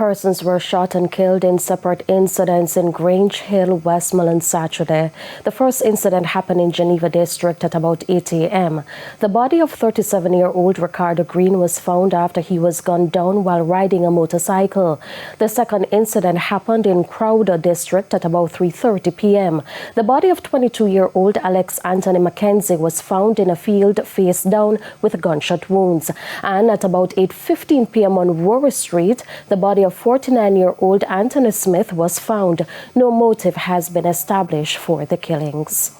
persons were shot and killed in separate incidents in Grange Hill, Westmoreland Saturday. The first incident happened in Geneva District at about 8 a.m. The body of 37-year-old Ricardo Green was found after he was gunned down while riding a motorcycle. The second incident happened in Crowder District at about 3:30 p.m. The body of 22-year-old Alex Anthony Mackenzie was found in a field face down with gunshot wounds. And at about 8:15 p.m. on Rory Street, the body of 49-year-old Anthony Smith was found. No motive has been established for the killings.